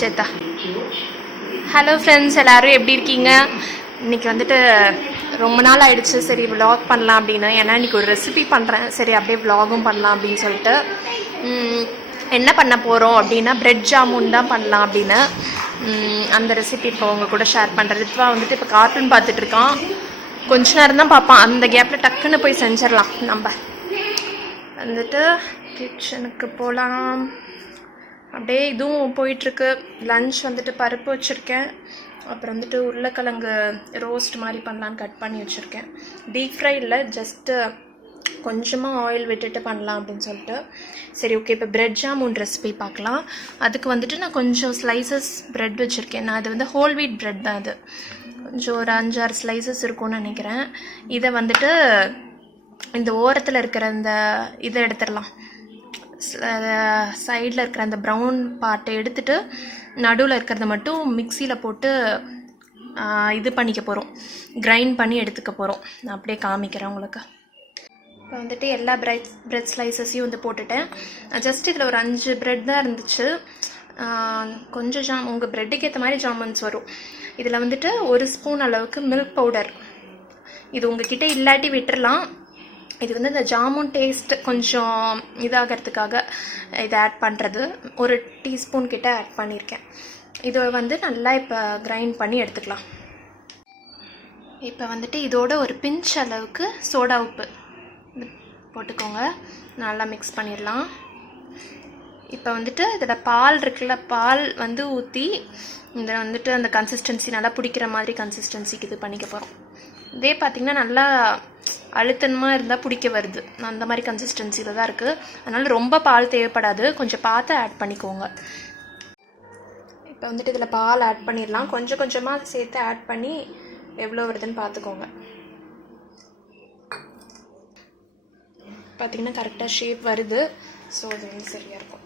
சேத்தா. Hello friends, எல்லோரும் எப்படி இருக்கீங்க? இன்றைக்கி வந்துட்டு ரொம்ப நாள் ஆகிடுச்சு, சரி விலாக் பண்ணலாம் அப்படின்னு. ஏன்னா இன்றைக்கி ஒரு ரெசிபி பண்ணுறேன், சரி அப்படியே விலாகும் பண்ணலாம் அப்படின்னு சொல்லிட்டு என்ன பண்ண போகிறோம் அப்படின்னா பிரெட் ஜாமுன் தான் பண்ணலாம் அப்படின்னு அந்த ரெசிபி இப்போ உங்கள் கூட ஷேர் பண்ணுறது. இப்போ வந்துட்டு இப்போ கார்ட்டூன் பார்த்துட்ருக்கான், கொஞ்ச நேரம் தான் பார்ப்பான். அந்த கேப்பில் டக்குன்னு போய் செஞ்சிடலாம். நம்ம வந்துட்டு கிச்சனுக்கு போகலாம். அப்படியே இதுவும் போயிட்டுருக்கு. லன்ச் வந்துட்டு பருப்பு வச்சுருக்கேன், அப்புறம் வந்துட்டு உருளைக்கிழங்கு ரோஸ்ட் மாதிரி பண்ணலான்னு கட் பண்ணி வச்சுருக்கேன். டீப் ஃப்ரை இல்லை, ஜஸ்ட்டு கொஞ்சமாக ஆயில் விட்டுட்டு பண்ணலாம் அப்படின்னு சொல்லிட்டு. சரி ஓகே, இப்போ பிரெட் ஜாமுன் ரெசிபி பார்க்கலாம். அதுக்கு வந்துட்டு நான் கொஞ்சம் ஸ்லைசஸ் ப்ரெட் வச்சுருக்கேன். நான் அது வந்து ஹோல் வீட் ப்ரெட் தான். அது கொஞ்சம் ஒரு 5-6 ஸ்லைசஸ் இருக்கும்னு நினைக்கிறேன். இதை வந்துட்டு இந்த ஓரத்தில் இருக்கிற இந்த இதை எடுத்துடலாம். சைடில் இருக்கிற அந்த ப்ரௌன் பார்ட்டை எடுத்துகிட்டு நடுவில் இருக்கிறத மட்டும் மிக்சியில் போட்டு இது பண்ணிக்க போகிறோம், கிரைண்ட் பண்ணி எடுத்துக்க போகிறோம். நான் அப்படியே காமிக்கிறேன் உங்களுக்கு. இப்போ வந்துட்டு எல்லா பிரெட் ஸ்லைசஸையும் வந்து போட்டுட்டேன். ஜஸ்ட் இதில் ஒரு 5 பிரெட் தான் இருந்துச்சு. கொஞ்சம் உங்கள் ப்ரெட்டுக்கு ஏற்ற மாதிரி ஜாமுன்ஸ் வரும். இதில் வந்துட்டு 1 ஸ்பூன் அளவுக்கு மில்க் பவுடர், இது உங்ககிட்ட இல்லாட்டி விட்டுறலாம். இது வந்து இந்த ஜாமுன் டேஸ்ட் கொஞ்சம் இதாகிறதுக்காக இதை ஆட் பண்ணுறது. 1 டீஸ்பூன் கிட்ட ஆட் பண்ணியிருக்கேன். இதை வந்து நல்லா இப்போ கிரைண்ட் பண்ணி எடுத்துக்கலாம். இப்போ வந்துட்டு இதோட ஒரு பிஞ்ச் அளவுக்கு சோடா உப்பு போட்டுக்கோங்க, நல்லா மிக்ஸ் பண்ணிடலாம். இப்போ வந்துட்டு இதில் பால் இருக்குல்ல, பால் வந்து ஊற்றி இந்த வந்துட்டு அந்த கன்சிஸ்டன்சி நல்லா பிடிக்கிற மாதிரி கன்சிஸ்டன்சிக்கு இது பண்ணிக்க போகிறோம். இதே பார்த்திங்கன்னா நல்லா அழுத்தமாக இருந்தால் பிடிக்க வருது, அந்த மாதிரி கன்சிஸ்டன்சியில் தான் இருக்குது. அதனால் ரொம்ப பால் தேவைப்படாது, கொஞ்சம் பார்த்து ஆட் பண்ணிக்கோங்க. இப்போ வந்துட்டு இதில் பால் ஆட் பண்ணிடலாம். கொஞ்சம் கொஞ்சமாக சேர்த்து ஆட் பண்ணி எவ்வளோ வருதுன்னு பார்த்துக்கோங்க. பார்த்திங்கன்னா கரெக்டாக ஷேப் வருது. ஸோ அது வந்து சரியாக இருக்கும்.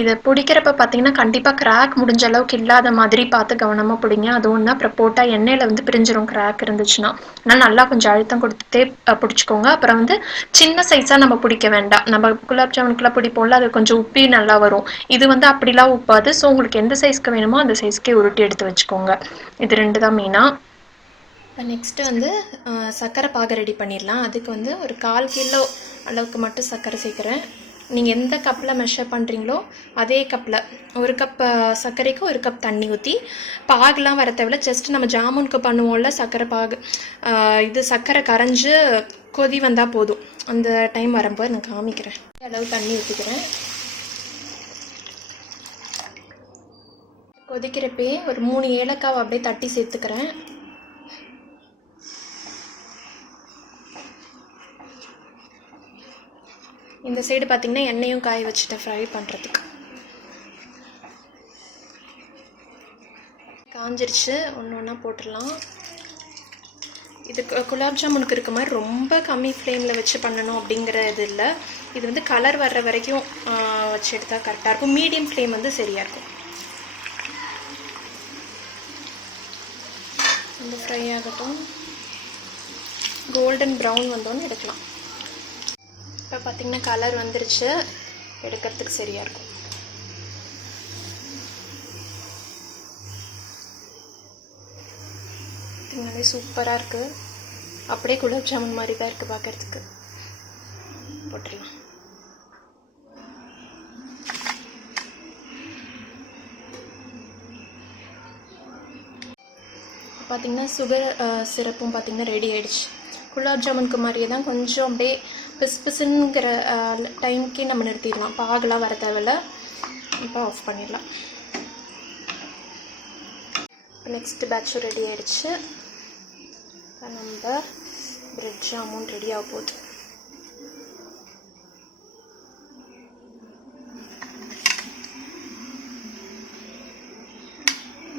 இதை பிடிக்கிறப்ப பார்த்தீங்கன்னா கண்டிப்பாக கிராக் முடிஞ்ச அளவுக்கு இல்லாத மாதிரி பார்த்து கவனமாக பிடிங்க. அது ஒன்று, அப்புறம் போட்டால் எண்ணெயில் வந்து பிரிஞ்சிடும் கிராக் இருந்துச்சுன்னா. அதனால் நல்லா கொஞ்சம் அழுத்தம் கொடுத்துட்டே பிடிச்சிக்கோங்க. அப்புறம் வந்து சின்ன சைஸாக நம்ம பிடிக்க வேண்டாம். நம்ம குலாப் ஜாமுனுக்குலாம் பிடிப்போம்ல, அது கொஞ்சம் உப்பி நல்லா வரும். இது வந்து அப்படிலாம் உப்பாது. ஸோ உங்களுக்கு எந்த சைஸ்க்கு வேணுமோ அந்த சைஸ்க்கே உருட்டி எடுத்து வச்சுக்கோங்க. இது 2 தான் மெயினாக. இப்போ நெக்ஸ்ட்டு வந்து சர்க்கரை பாகு ரெடி பண்ணிடலாம். அதுக்கு வந்து ஒரு 1/4 கிலோ அளவுக்கு மட்டும் சர்க்கரை சேர்க்குறேன். நீங்கள் எந்த கப்பில் மெஷர் பண்ணுறீங்களோ அதே கப்பில் 1 கப் சர்க்கரைக்கு 1 கப் தண்ணி ஊற்றி, பாகுலாம் வர தேவையில்ல. ஜஸ்ட் நம்ம ஜாமுனுக்கு பண்ணுவோம்ல சர்க்கரை பாகு, இது சர்க்கரை கரைஞ்சி கொதி வந்தால் போதும். அந்த டைம் வரும்போது நான் காமிக்கிறேன். அளவு தண்ணி ஊற்றிக்கிறேன். கொதிக்கிறப்பே ஒரு 3 ஏலக்காவை அப்படியே தட்டி சேர்த்துக்கிறேன். இந்த சைடு பார்த்திங்கன்னா எண்ணெயும் காய வச்சுட்டு ஃப்ரை பண்ணுறதுக்கு. காஞ்சிருச்சு, ஒன்று ஒன்றா போட்டுடலாம். இது குலாப் ஜாமுனுக்கு இருக்க மாதிரி ரொம்ப கம்மி ஃப்ளேமில் வச்சு பண்ணணும் அப்படிங்கிற இது இல்லை. இது வந்து கலர் வர்ற வரைக்கும் வச்சு எடுத்தால் கரெக்டாக இருக்கும். மீடியம் ஃப்ளேம் வந்து சரியாக இருக்கும். ரொம்ப ஃப்ரை ஆகட்டும், கோல்டன் ப்ரௌன் வந்தோன்னு எடுக்கலாம். இப்போ பார்த்திங்கன்னா கலர் வந்துருச்சு, எடுக்கிறதுக்கு சரியாக இருக்கும். பார்த்திங்கனாலே சூப்பராக இருக்குது. அப்படியே குலாப் ஜாமுன் மாதிரி தான் இருக்குது பார்க்குறதுக்கு. போட்டுடலாம். பார்த்திங்கன்னா சுகர் சிரப்பும் பார்த்திங்கன்னா ரெடி ஆகிடுச்சு. குலாப் ஜாமுனுக்கு மாதிரியே தான், கொஞ்சம் அப்படியே பிசுங்கிற டைமுக்கே நம்ம நிறுத்திடலாம். பாகெலாம் வர தேவையில்ல. இப்போ ஆஃப் பண்ணிடலாம். நெக்ஸ்ட் பேட்சும் ரெடி ஆகிடுச்சு. நம்ம பிரெட் ஜாமுன் ரெடி ஆக போகுது.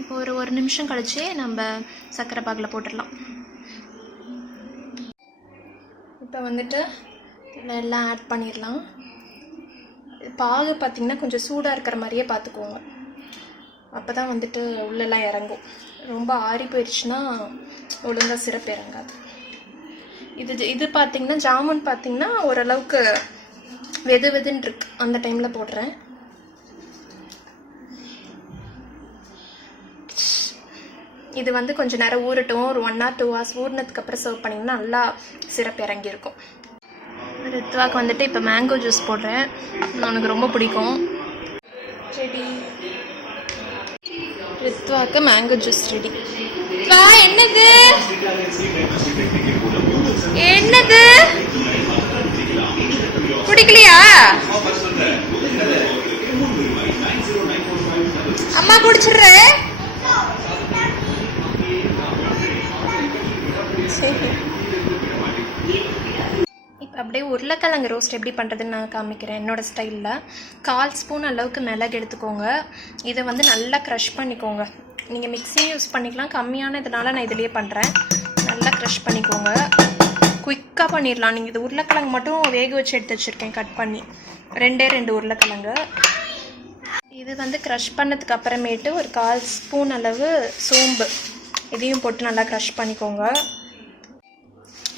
இப்போ ஒரு 1 நிமிஷம் கழிச்சு நம்ம சர்க்கரை பாகில் போட்டுடலாம். இப்போ வந்துட்டு எல்லாம் ஆட் பண்ணிடலாம். பாகு பார்த்திங்கன்னா கொஞ்சம் சூடாக இருக்கிற மாதிரியே பார்த்துக்கோங்க, அப்போ தான் வந்துட்டு உள்ளெல்லாம் இறங்கும். ரொம்ப ஆறி போயிடுச்சுன்னா ஒழுங்காக சிரப்பு இறங்காது. இது பார்த்திங்கன்னா ஜாமுன் பார்த்திங்கன்னா ஓரளவுக்கு வெதுன்னு இருக்கு. அந்த டைமில் போடுறேன். இது வந்து கொஞ்சம் நேரம் ஊறட்டும். ஒரு 1 or 2 hours ஊறினதுக்கப்புறம் சர்வ் பண்ணிங்கன்னா நல்லா சிரப் இறங்கியிருக்கும். ரித்வாக்கு வந்துட்டு இப்போ மேங்கோ ஜூஸ் போடுறேன். எனக்கு ரொம்ப பிடிக்கும். ரெடி. ரித்வாக்கு மேங்கோ ஜூஸ் ரெடி. என்னது என்னது குடிக்கலையா? அம்மா குடிச்சிடுற. இப்போ அப்படியே உருளைக்கிழங்கு ரோஸ்ட் எப்படி பண்ணுறதுன்னு நான் காமிக்கிறேன் என்னோடய ஸ்டைலில். 1/4 ஸ்பூன் அளவுக்கு மிளகு எடுத்துக்கோங்க. இதை வந்து நல்லா க்ரஷ் பண்ணிக்கோங்க. நீங்கள் மிக்ஸியும் யூஸ் பண்ணிக்கலாம், கம்மியான இதனால் நான் இதிலேயே பண்ணுறேன். நல்லா க்ரஷ் பண்ணிக்கோங்க, குயிக்காக பண்ணிடலாம். நீங்கள் இது உருளைக்கிழங்கு மட்டும் வேக வச்சு எடுத்து வச்சுருக்கேன் கட் பண்ணி, 2 உருளைக்கிழங்கு. இது வந்து க்ரஷ் பண்ணதுக்கு அப்புறமேட்டு ஒரு 1/4 ஸ்பூன் அளவு சோம்பு இதையும் போட்டு நல்லா க்ரஷ் பண்ணிக்கோங்க.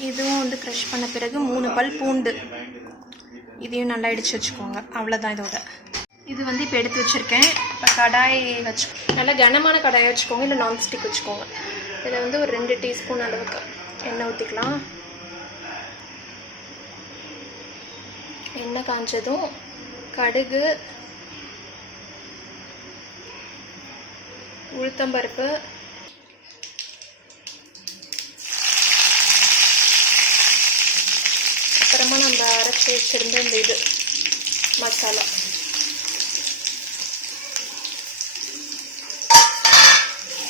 இதுவும் வந்து க்ரஷ் பண்ண பிறகு 3 பல் பூண்டு இதையும் நல்லா இடித்து வச்சுக்கோங்க. அவ்வளோதான் இதோட. இது வந்து இப்போ எடுத்து வச்சுருக்கேன். இப்போ கடாய் வச்சு நல்லா கனமான கடாயை வச்சுக்கோங்க, இல்லை நான்ஸ்டிக் வச்சுக்கோங்க. இதில் வந்து ஒரு 2 டீஸ்பூன் அளவுக்கு எண்ணெய் ஊற்றிக்கலாம். எண்ணெய் காஞ்சதும் கடுகு, உளுத்தம்பருப்பு, அப்புறமா நம்ம அரைச்சி வச்சுருந்த இந்த இது மசாலா,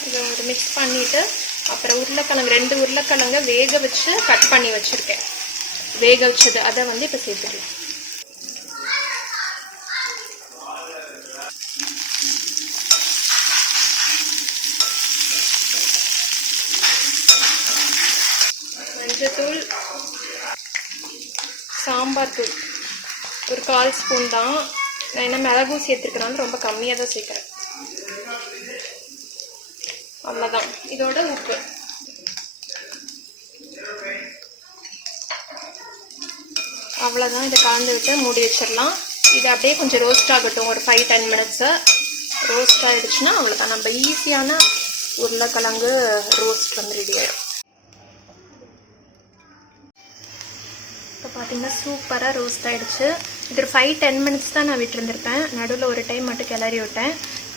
இதை ஒரு மிக்ஸ் பண்ணிவிட்டு அப்புறம் உருளைக்கிழங்கு 2 உருளைக்கிழங்கை வேக வச்சு கட் பண்ணி வச்சுருக்கேன், வேக வச்சது அதை வந்து இப்போ சேர்த்துக்கலாம். மஞ்சத்தூள், சாம்பார் தூள் ஒரு 1/4 ஸ்பூன் தான். நான் என்ன மிளகும் சேர்த்துருக்கனால ரொம்ப கம்மியாக தான் சேர்க்குறேன். அவ்வளோதான். இதோட உப்பு. அவ்வளோதான். இதை கலந்து விட்டு மூடி வச்சிடலாம். இது அப்படியே கொஞ்சம் ரோஸ்ட் ஆகட்டும், ஒரு 5-10 மினிட்ஸு. ரோஸ்ட் ஆகிடுச்சுன்னா அவ்வளோதான், நம்ம ஈஸியான உருளைக்கிழங்கு ரோஸ்ட் வந்து ரெடி ஆகிடும். இப்போ பார்த்தீங்கன்னா சூப்பராக ரோஸ்ட் ஆகிடுச்சு. இது ஒரு 5-10 மினிட்ஸ் தான் நான் விட்டுருந்துருப்பேன். நடுவில் ஒரு டைம் மட்டும் கிளறி விட்டேன்.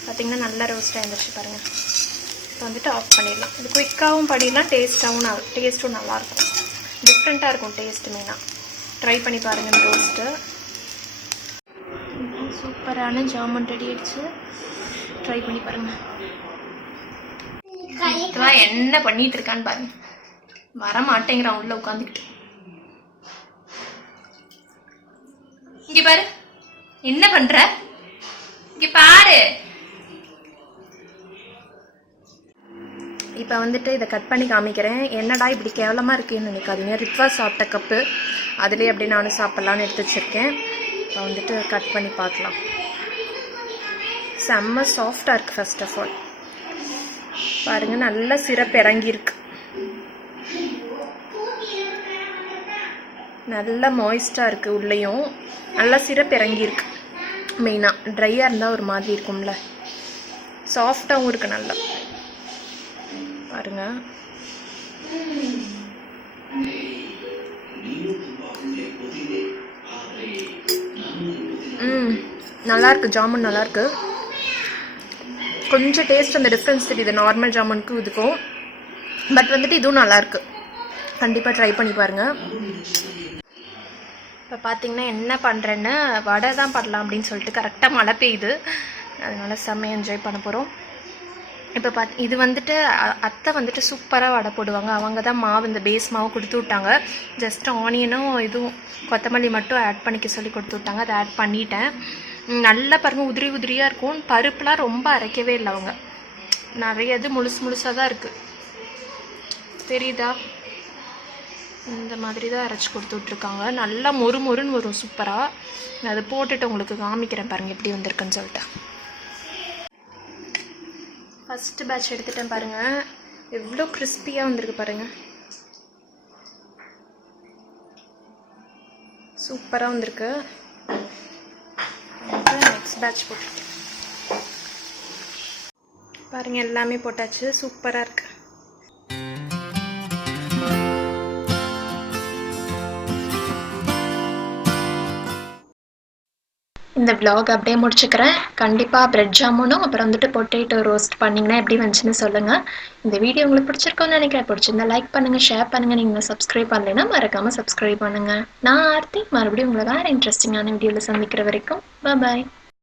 பார்த்திங்கன்னா நல்லா ரோஸ்ட் ஆகிடுச்சு பாருங்கள். இப்போ வந்துட்டு ஆஃப் பண்ணிடலாம். இது குயிக்காகவும் பண்ணிடலாம், டேஸ்ட்டும் நல்லாயிருக்கும். டிஃப்ரெண்ட்டாக இருக்கும் டேஸ்ட்டு. மெயினாக ட்ரை பண்ணி பாருங்கள் இந்த ரோஸ்ட்டு. சூப்பரான ஜாமுன் ரெடி ஆகிடுச்சு. ட்ரை பண்ணி பாருங்கள். என்ன பண்ணிகிட்டு இருக்கான்னு பாருங்கள். வர மாட்டேங்கிறான் உள்ள உட்காந்துக்கிட்டு. இங்க பாரு என்ன பண்ற, இங்க பாரு. இப்போ வந்துட்டு இதை கட் பண்ணி காமிக்கிறேன். என்னடா இப்படி கேவலமாக இருக்குன்னு நினைக்காதீங்க. ரித்வா சாப்பிட்ட கப்பு அதுலேயே அப்படி நானும் சாப்பிட்லான்னு எடுத்து வச்சுருக்கேன். இப்போ வந்துட்டு கட் பண்ணி பார்க்கலாம். செம்ம சாஃப்டாக இருக்குது. ஃபர்ஸ்ட் ஆஃப் ஆல் பாருங்கள், நல்ல சிரப் இறங்கியிருக்கு, நல்லா மாய்ஸ்டாக இருக்குது. உள்ளேயும் நல்லா சிரப் இறங்கியிருக்கு. மெயினாக ட்ரையாக இருந்தால் ஒரு மாதிரி இருக்கும்ல, சாஃப்டாகவும் இருக்குது நல்லா. பாருங்க, நல்லாயிருக்கு. ஜாமுன் நல்லாயிருக்கு. கொஞ்சம் டேஸ்ட் அந்த டிஃப்ரென்ஸ் தெரியுது நார்மல் ஜாமுனுக்கும் இதுக்கும். பட் வந்துட்டு இதுவும் நல்லாயிருக்கு. கண்டிப்பாக ட்ரை பண்ணி பாருங்கள். இப்போ பார்த்தீங்கன்னா என்ன பண்ணுறேன்னு, வடை தான் பண்ணலாம் அப்படின்னு சொல்லிட்டு கரெக்டாக மழை பெய்யுது. அதனால் செம்மையாக என்ஜாய் பண்ண போகிறோம். இப்போ இது வந்துட்டு அத்தை வந்துட்டு சூப்பராக வடை போடுவாங்க. அவங்க தான் மாவு, இந்த பேஸ் மாவு கொடுத்து விட்டாங்க. ஜஸ்ட் ஆனியனும் இதுவும் கொத்தமல்லி மட்டும் ஆட் பண்ணிக்க சொல்லி கொடுத்து விட்டாங்க. அதை ஆட் பண்ணிட்டேன். நல்லா பாருங்கள், உதிரி உதிரியாக இருக்கும். பருப்புலாம் ரொம்ப அரைக்கவே இல்லை அவங்க. நிறைய இது முழுசாக தான் இருக்குது, தெரியுதா? இந்த மாதிரி தான் அரைச்சி கொடுத்து விட்ருக்காங்க. நல்லா மொறுன்னு வரும் சூப்பராக. அதை போட்டுட்டு உங்களுக்கு காமிக்கிறேன் பாருங்கள் எப்படி வந்திருக்குன்னு சொல்லிட்டு. ஃபஸ்ட்டு பேட்ச் எடுத்துட்டேன் பாருங்கள், எவ்வளோ கிறிஸ்பியாக வந்திருக்கு பாருங்கள். சூப்பராக வந்திருக்கு. நெக்ஸ்ட் பேட்ச் போட்டுருக்கேன் பாருங்கள், எல்லாமே போட்டாச்சு. சூப்பராக இருக்குது. இந்த vlog அப்படியே முடிச்சுக்கிறேன். கண்டிப்பாக பிரெட் ஜாமுனும் அப்புறம் வந்துட்டு பொட்டேட்டோ ரோஸ்ட் பண்ணிங்கன்னா எப்படி வந்துச்சுன்னு சொல்லுங்கள். இந்த வீடியோ உங்களுக்கு பிடிச்சிருக்கோன்னு நினைக்கிறேன். பிடிச்சிருந்தா லைக் பண்ணுங்கள், ஷேர் பண்ணுங்கள். நீங்கள் சப்ஸ்கிரைப் பண்ணலைன்னா மறக்காமல் சப்ஸ்கிரைப் பண்ணுங்கள். நான் ஆர்த்தி, மறுபடியும் உங்களை வேறு இன்ட்ரெஸ்டிங்கான வீடியோவில் சந்திக்கிற வரைக்கும் பாய்.